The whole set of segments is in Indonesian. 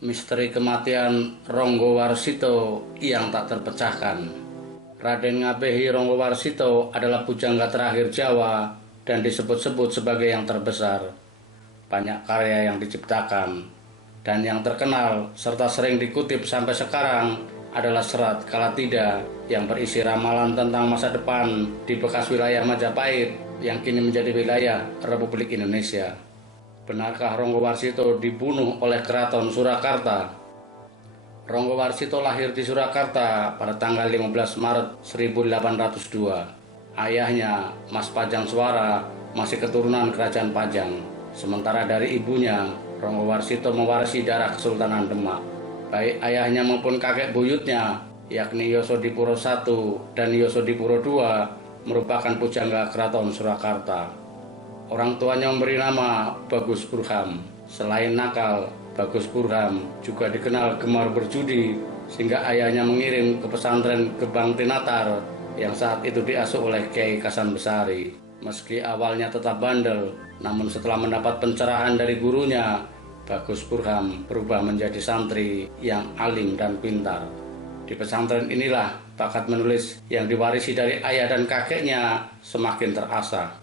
Misteri kematian Ronggo Warsito yang tak terpecahkan. Raden Ngabehi Ronggo Warsito adalah pujangga terakhir Jawa dan disebut-sebut sebagai yang terbesar. Banyak karya yang diciptakan dan yang terkenal serta sering dikutip sampai sekarang adalah Serat Kalatida yang berisi ramalan tentang masa depan di bekas wilayah Majapahit yang kini menjadi wilayah Republik Indonesia. Benarkah Ronggo Warsito dibunuh oleh Keraton Surakarta? Ronggo Warsito lahir di Surakarta pada tanggal 15 Maret 1802. Ayahnya, Mas Pajang Suara, masih keturunan Kerajaan Pajang. Sementara dari ibunya, Ronggo Warsito mewarisi darah Kesultanan Demak. Baik ayahnya maupun kakek buyutnya, yakni Yosodipuro I dan Yosodipuro II, merupakan pujangga Keraton Surakarta. Orang tuanya memberi nama Bagus Burham. Selain nakal, Bagus Burham juga dikenal gemar berjudi, sehingga ayahnya mengirim ke pesantren Gebang Tinatar yang saat itu diasuh oleh Kiai Kasan Besari. Meski awalnya tetap bandel, namun setelah mendapat pencerahan dari gurunya, Bagus Burham berubah menjadi santri yang alim dan pintar. Di pesantren inilah bakat menulis yang diwarisi dari ayah dan kakeknya semakin terasah.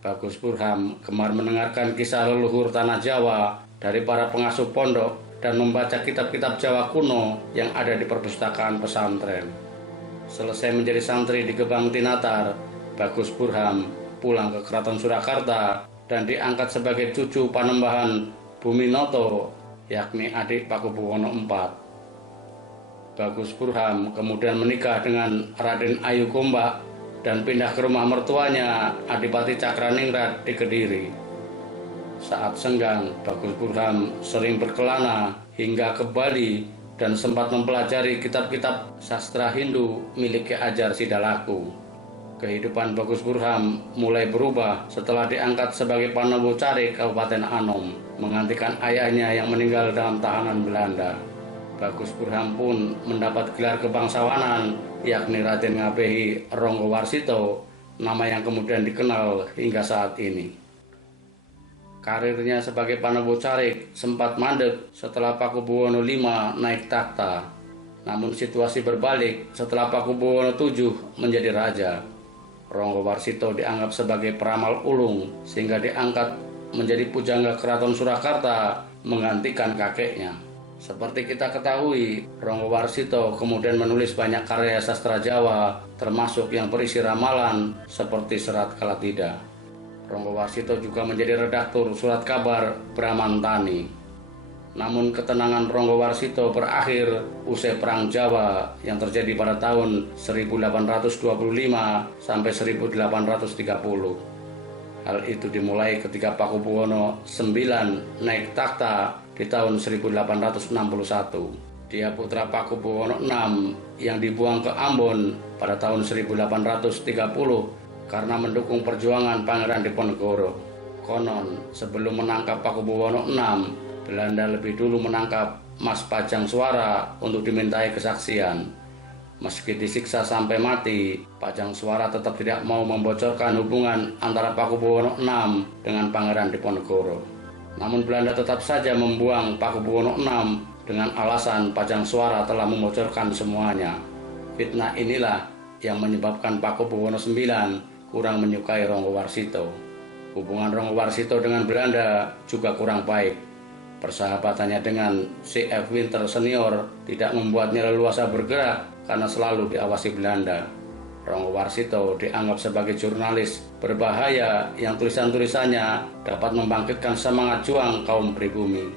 Bagus Burham gemar mendengarkan kisah leluhur tanah Jawa dari para pengasuh pondok dan membaca kitab-kitab Jawa kuno yang ada di perpustakaan pesantren. Selesai menjadi santri di Gebang Tinatar, Bagus Burham pulang ke Keraton Surakarta dan diangkat sebagai cucu Panembahan Buminoto, yakni adik Pakubuwono IV. Bagus Burham kemudian menikah dengan Raden Ayu Gombak dan pindah ke rumah mertuanya Adipati Cakraningrat di Kediri. Saat senggang, Bagus Burham sering berkelana hingga ke Bali dan sempat mempelajari kitab-kitab sastra Hindu milik Ki Ajar Sidalaku. Kehidupan Bagus Burham mulai berubah setelah diangkat sebagai Panowo Carik Kabupaten Anom, menggantikan ayahnya yang meninggal dalam tahanan Belanda. Bagus Burham pun mendapat gelar kebangsawanan, yakni Raden Ngabehi Ronggo Warsito, nama yang kemudian dikenal hingga saat ini. Karirnya sebagai Panowo Carik sempat mandek setelah Pakubuwono V naik takhta. Namun situasi berbalik setelah Pakubuwono VII menjadi raja. Ronggo Warsito dianggap sebagai peramal ulung sehingga diangkat menjadi pujangga Keraton Surakarta menggantikan kakeknya. Seperti kita ketahui, Ronggo Warsito kemudian menulis banyak karya sastra Jawa, termasuk yang berisi ramalan seperti Serat Kalatida. Ronggo Warsito juga menjadi redaktur surat kabar Bramantani. Namun ketenangan Ronggo Warsito berakhir usai Perang Jawa yang terjadi pada tahun 1825 sampai 1830. Hal itu dimulai ketika Pakubuwono IX naik takhta di tahun 1861. Dia putra Pakubuwono VI yang dibuang ke Ambon pada tahun 1830 karena mendukung perjuangan Pangeran Diponegoro. Konon, sebelum menangkap Pakubuwono VI, Belanda lebih dulu menangkap Mas Pajang Suara untuk dimintai kesaksian. Meski disiksa sampai mati, Pajang Suara tetap tidak mau membocorkan hubungan antara Pakubuwono VI dengan Pangeran Diponegoro. Namun Belanda tetap saja membuang Pakubuwono VI dengan alasan Pajang Suara telah membocorkan semuanya. Fitnah inilah yang menyebabkan Pakubuwono IX kurang menyukai Ronggo Warsito. Hubungan Ronggo Warsito dengan Belanda juga kurang baik. Persahabatannya dengan C.F. Winter Senior tidak membuatnya leluasa bergerak karena selalu diawasi Belanda. Ronggo Warsito dianggap sebagai jurnalis berbahaya yang tulisan-tulisannya dapat membangkitkan semangat juang kaum pribumi.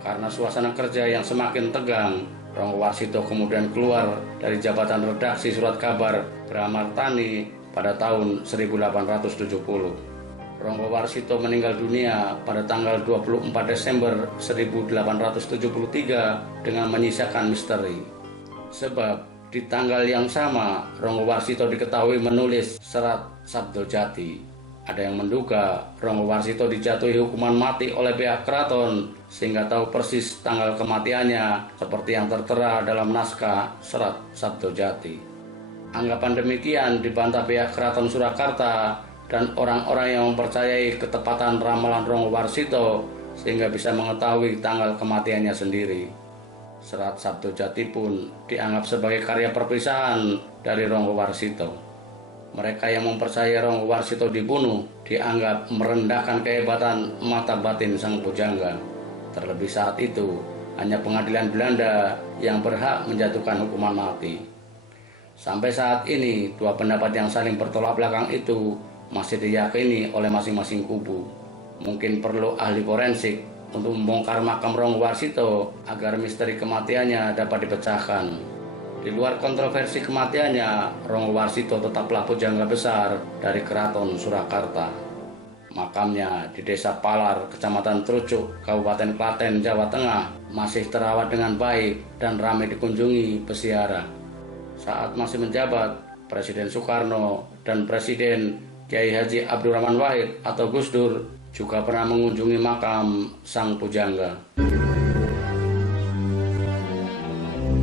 Karena suasana kerja yang semakin tegang, Ronggo Warsito kemudian keluar dari jabatan redaksi surat kabar Bramartani pada tahun 1870. Ronggo Warsito meninggal dunia pada tanggal 24 Desember 1873 dengan menyisakan misteri. Sebab di tanggal yang sama, Ronggo Warsito diketahui menulis Serat Sabdojati. Ada yang menduga Ronggo Warsito dijatuhi hukuman mati oleh pihak keraton sehingga tahu persis tanggal kematiannya seperti yang tertera dalam naskah Serat Sabdojati. Anggapan demikian dibantah pihak Keraton Surakarta dan orang-orang yang mempercayai ketepatan ramalan Ronggo Warsito sehingga bisa mengetahui tanggal kematiannya sendiri. Serat Sabto Jati pun dianggap sebagai karya perpisahan dari Ronggo Warsito. Mereka yang mempercayai Ronggo Warsito dibunuh dianggap merendahkan kehebatan mata batin sang pujangga. Terlebih saat itu, hanya pengadilan Belanda yang berhak menjatuhkan hukuman mati. Sampai saat ini, dua pendapat yang saling bertolak belakang itu masih diyakini oleh masing-masing kubu. Mungkin perlu ahli forensik untuk membongkar makam Ronggo Warsito agar misteri kematiannya dapat dipecahkan. Di luar kontroversi kematiannya, Ronggo Warsito tetaplah pujangga besar dari Keraton Surakarta. Makamnya di Desa Palar, Kecamatan Trucuk, Kabupaten Klaten, Jawa Tengah masih terawat dengan baik dan ramai dikunjungi peziarah. Saat masih menjabat, Presiden Soekarno dan Presiden Kiai Haji Abdurrahman Wahid atau Gus Dur juga pernah mengunjungi makam sang pujangga.